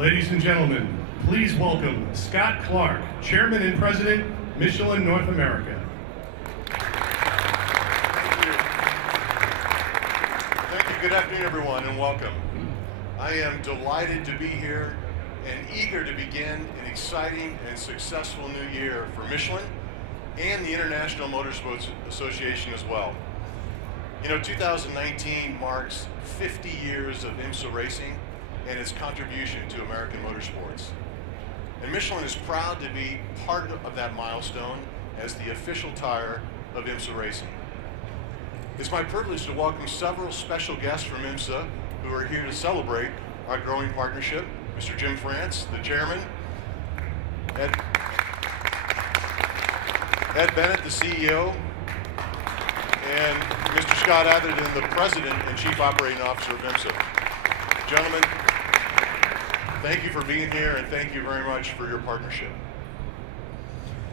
Ladies and gentlemen, please welcome Scott Clark, Chairman and President, Michelin North America. Thank you. Good afternoon, everyone, and welcome. I am delighted to be here and eager to begin an exciting and successful new year for Michelin and the International Motorsports Association as well. You know, 2019 marks 50 years of IMSA racing and its contribution to American motorsports. And Michelin is proud to be part of that milestone as the official tire of IMSA racing. It's my privilege to welcome several special guests from IMSA who are here to celebrate our growing partnership. Mr. Jim France, the chairman, Ed Bennett, the CEO, and Mr. Scott Atherton, the president and chief operating officer of IMSA. Gentlemen, thank you for being here, and thank you very much for your partnership.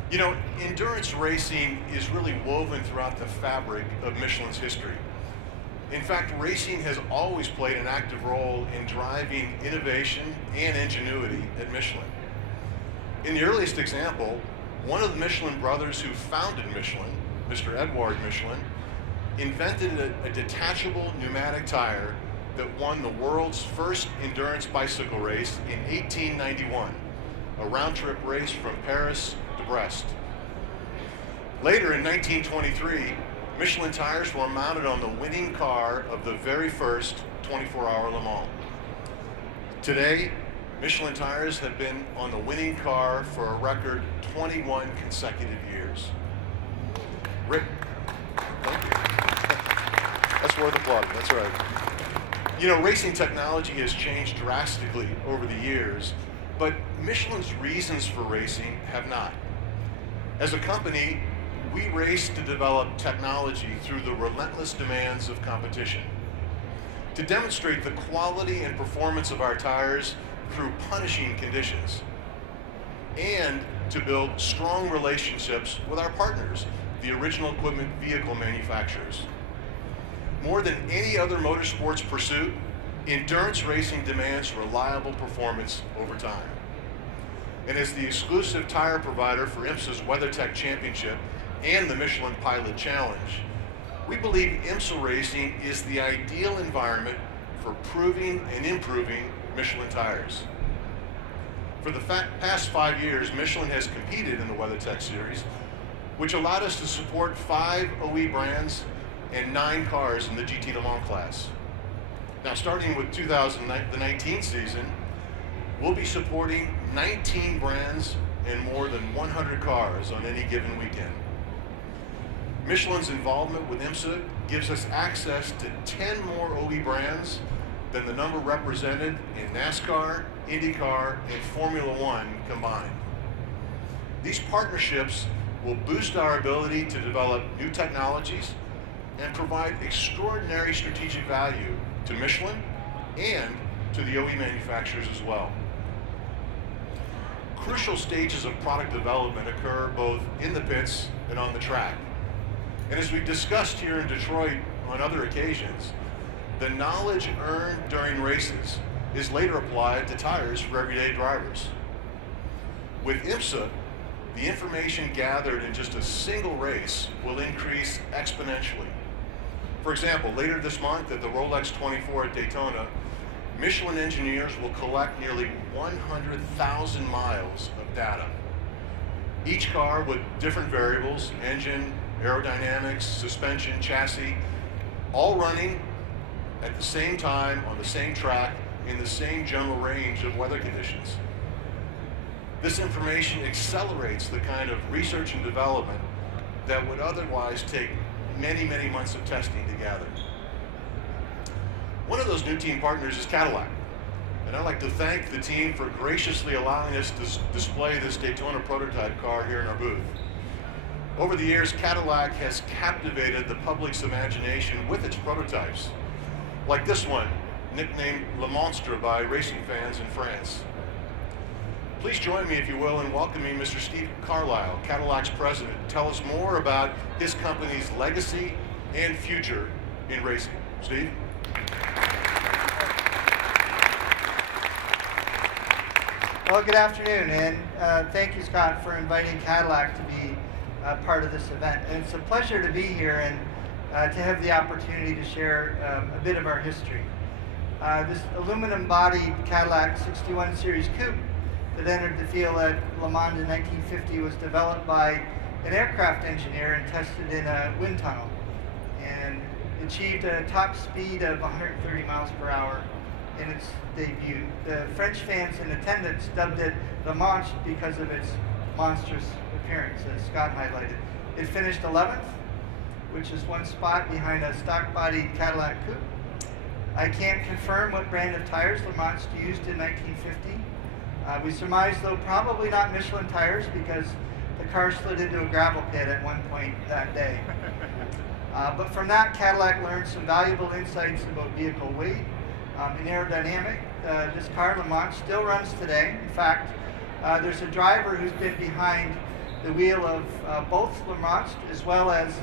You know, endurance racing is really woven throughout the fabric of Michelin's history. In fact, racing has always played an active role in driving innovation and ingenuity at Michelin. In the earliest example, one of the Michelin brothers who founded Michelin, Mr. Edouard Michelin, invented a detachable pneumatic tire that won the world's first endurance bicycle race in 1891, a round-trip race from Paris to Brest. Later in 1923, Michelin tires were mounted on the winning car of the very first 24-hour Le Mans. Today, Michelin tires have been on the winning car for a record 21 consecutive years. Rick, thank you. That's worth applauding, that's right. You know, racing technology has changed drastically over the years, but Michelin's reasons for racing have not. As a company, we race to develop technology through the relentless demands of competition, to demonstrate the quality and performance of our tires through punishing conditions, and to build strong relationships with our partners, the original equipment vehicle manufacturers. More than any other motorsports pursuit, endurance racing demands reliable performance over time. And as the exclusive tire provider for IMSA's WeatherTech Championship and the Michelin Pilot Challenge, we believe IMSA racing is the ideal environment for proving and improving Michelin tires. For the past 5 years, Michelin has competed in the WeatherTech Series, which allowed us to support 5 OE brands and 9 cars in the GT Le Mans class. Now, starting with the 2019 season, we'll be supporting 19 brands and more than 100 cars on any given weekend. Michelin's involvement with IMSA gives us access to 10 more OE brands than the number represented in NASCAR, IndyCar, and Formula One combined. These partnerships will boost our ability to develop new technologies and provide extraordinary strategic value to Michelin and to the OE manufacturers as well. Crucial stages of product development occur both in the pits and on the track. And as we've discussed here in Detroit on other occasions, the knowledge earned during races is later applied to tires for everyday drivers. With IMSA, the information gathered in just a single race will increase exponentially. For example, later this month at the Rolex 24 at Daytona, Michelin engineers will collect nearly 100,000 miles of data. Each car with different variables, engine, aerodynamics, suspension, chassis, all running at the same time on the same track in the same general range of weather conditions. This information accelerates the kind of research and development that would otherwise take many, many months of testing to gather. One of those new team partners is Cadillac, and I'd like to thank the team for graciously allowing us to display this Daytona prototype car here in our booth. Over the years, Cadillac has captivated the public's imagination with its prototypes, like this one, nicknamed Le Monstre by racing fans in France. Please join me, if you will, in welcoming Mr. Steve Carlisle, Cadillac's president, to tell us more about his company's legacy and future in racing. Steve? Well, good afternoon, and thank you, Scott, for inviting Cadillac to be part of this event. And it's a pleasure to be here and to have the opportunity to share a bit of our history. This aluminum-bodied Cadillac 61 Series Coupe that entered the field at Le Mans in 1950 was developed by an aircraft engineer and tested in a wind tunnel, and achieved a top speed of 130 miles per hour in its debut. The French fans in attendance dubbed it the Monstre because of its monstrous appearance, as Scott highlighted. It finished 11th, which is one spot behind a stock-bodied Cadillac Coupe. I can't confirm what brand of tires Le Mans used in 1950. We surmise, though, probably not Michelin tires, because the car slid into a gravel pit at one point that day. But from that, Cadillac learned some valuable insights about vehicle weight and aerodynamic. This car, Le Mans, still runs today. In fact, there's a driver who's been behind the wheel of both Le Mans as well as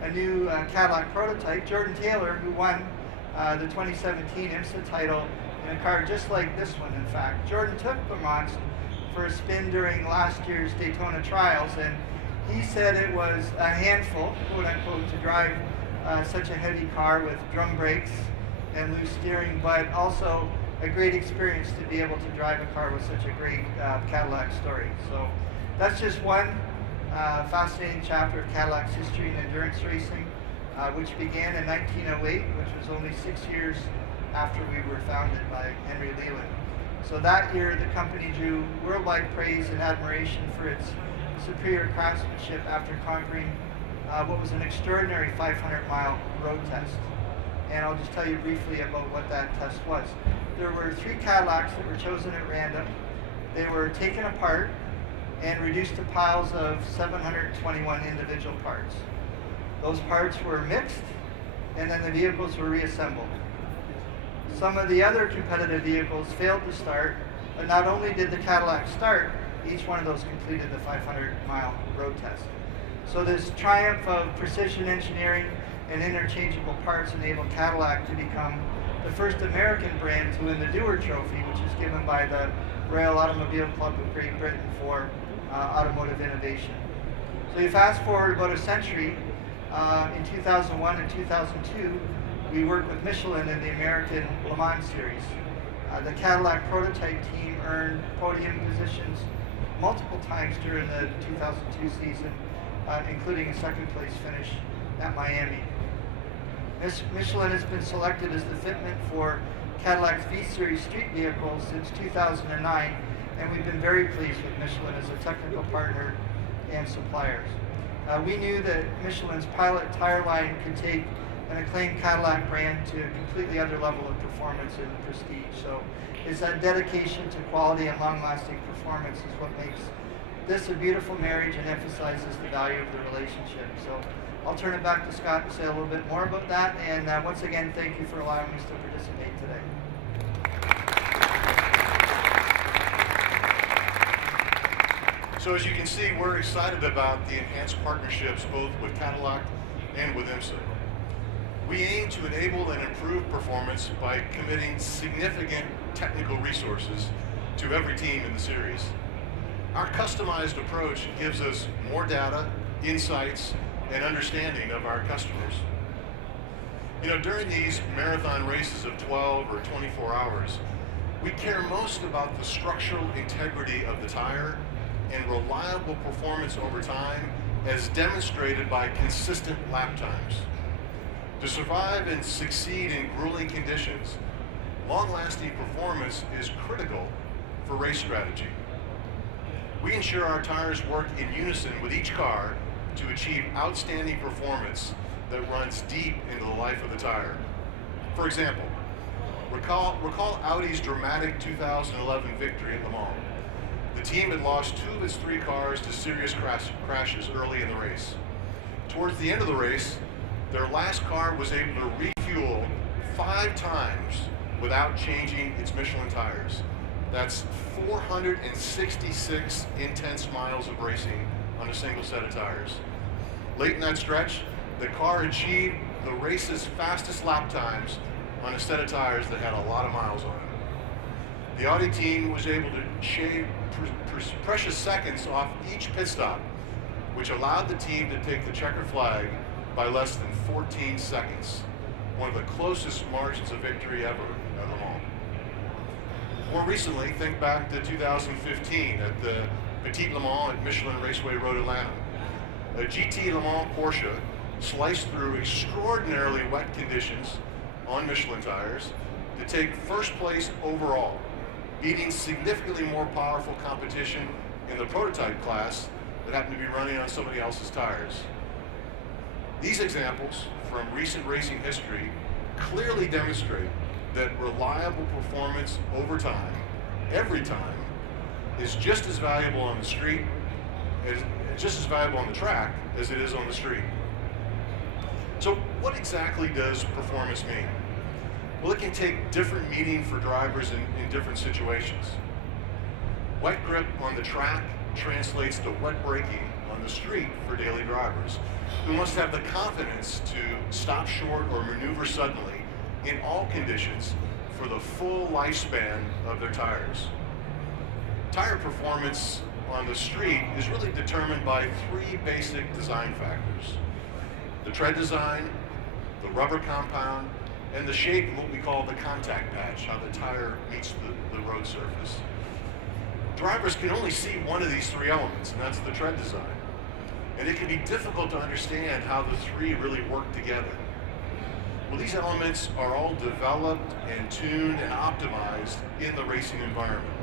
a new Cadillac prototype, Jordan Taylor, who won the 2017 IMSA title in a car just like this one, in fact. Jordan took Le Mans for a spin during last year's Daytona trials, and he said it was a handful, quote unquote, to drive such a heavy car with drum brakes and loose steering, but also a great experience to be able to drive a car with such a great Cadillac story. So that's just one fascinating chapter of Cadillac's history in endurance racing, which began in 1908, which was only 6 years after we were founded by Henry Leland. So that year, the company drew worldwide praise and admiration for its superior craftsmanship after conquering what was an extraordinary 500-mile road test. And I'll just tell you briefly about what that test was. There were 3 Cadillacs that were chosen at random. They were taken apart and reduced to piles of 721 individual parts. Those parts were mixed, and then the vehicles were reassembled. Some of the other competitive vehicles failed to start, but not only did the Cadillac start, each one of those completed the 500-mile road test. So this triumph of precision engineering and interchangeable parts enabled Cadillac to become the first American brand to win the Dewar Trophy, which is given by the Royal Automobile Club of Great Britain for automotive innovation. So you fast forward about a century, in 2001 and 2002, we worked with Michelin in the American Le Mans Series. The Cadillac prototype team earned podium positions multiple times during the 2002 season, including a second place finish at Miami. Michelin has been selected as the fitment for Cadillac's V-Series street vehicles since 2009, and we've been very pleased with Michelin as a technical partner and suppliers. We knew that Michelin's Pilot tire line could take an acclaimed Cadillac brand to a completely other level of performance and prestige. So it's that dedication to quality and long-lasting performance is what makes this a beautiful marriage and emphasizes the value of the relationship. So I'll turn it back to Scott to say a little bit more about that. And once again, thank you for allowing us to participate today. So as you can see, we're excited about the enhanced partnerships both with Cadillac and with IMSA. We aim to enable and improve performance by committing significant technical resources to every team in the series. Our customized approach gives us more data, insights, and understanding of our customers. You know, during these marathon races of 12 or 24 hours, we care most about the structural integrity of the tire and reliable performance over time as demonstrated by consistent lap times. To survive and succeed in grueling conditions, long-lasting performance is critical for race strategy. We ensure our tires work in unison with each car to achieve outstanding performance that runs deep into the life of the tire. For example, recall Audi's dramatic 2011 victory at Le Mans. The team had lost 2 of its 3 cars to serious crashes early in the race. Towards the end of the race, their last car was able to refuel 5 times without changing its Michelin tires. That's 466 intense miles of racing on a single set of tires. Late in that stretch, the car achieved the race's fastest lap times on a set of tires that had a lot of miles on it. The Audi team was able to shave precious seconds off each pit stop, which allowed the team to take the checkered flag by less than 14 seconds, one of the closest margins of victory ever at Le Mans. More recently, think back to 2015 at the Petit Le Mans at Michelin Raceway Road, Atlanta. A GT Le Mans Porsche sliced through extraordinarily wet conditions on Michelin tires to take first place overall, beating significantly more powerful competition in the prototype class that happened to be running on somebody else's tires. These examples from recent racing history clearly demonstrate that reliable performance over time, every time, is just as valuable on the street, just as valuable on the track as it is on the street. So what exactly does performance mean? Well, it can take different meaning for drivers in different situations. Wet grip on the track translates to wet braking on the street for daily drivers who must have the confidence to stop short or maneuver suddenly in all conditions for the full lifespan of their tires. Tire performance on the street is really determined by three basic design factors: the tread design, the rubber compound, and the shape of what we call the contact patch, how the tire meets the road surface. Drivers can only see one of these three elements, and that's the tread design. And it can be difficult to understand how the three really work together. Well, these elements are all developed and tuned and optimized in the racing environment.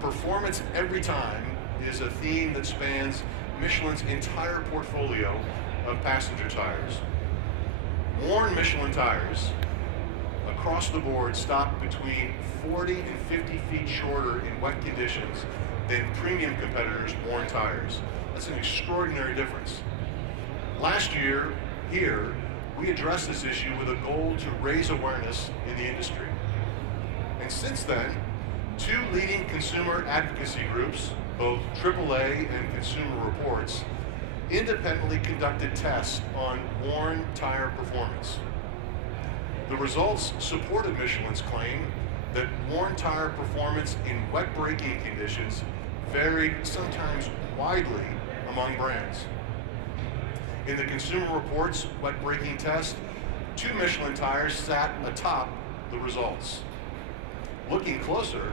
Performance every time is a theme that spans Michelin's entire portfolio of passenger tires. Worn Michelin tires across the board stop between 40 and 50 feet shorter in wet conditions than premium competitors' worn tires. That's an extraordinary difference. Last year, here, we addressed this issue with a goal to raise awareness in the industry. And since then, two leading consumer advocacy groups, both AAA and Consumer Reports, independently conducted tests on worn tire performance. The results supported Michelin's claim that worn tire performance in wet braking conditions varied sometimes widely among brands. In the Consumer Reports wet braking test, two Michelin tires sat atop the results. Looking closer,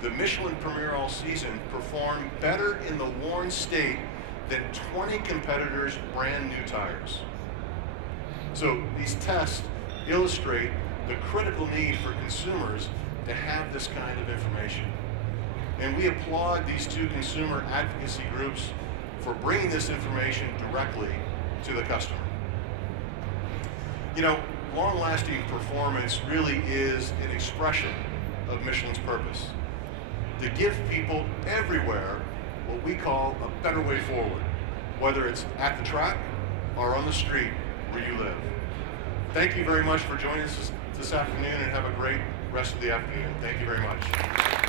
the Michelin Premier All Season performed better in the worn state than 20 competitors' brand new tires. So these tests illustrate the critical need for consumers to have this kind of information. And we applaud these two consumer advocacy groups for bringing this information directly to the customer. You know, long-lasting performance really is an expression of Michelin's purpose: to give people everywhere what we call a better way forward, whether it's at the track or on the street where you live. Thank you very much for joining us this afternoon, and have a great rest of the afternoon. Thank you very much.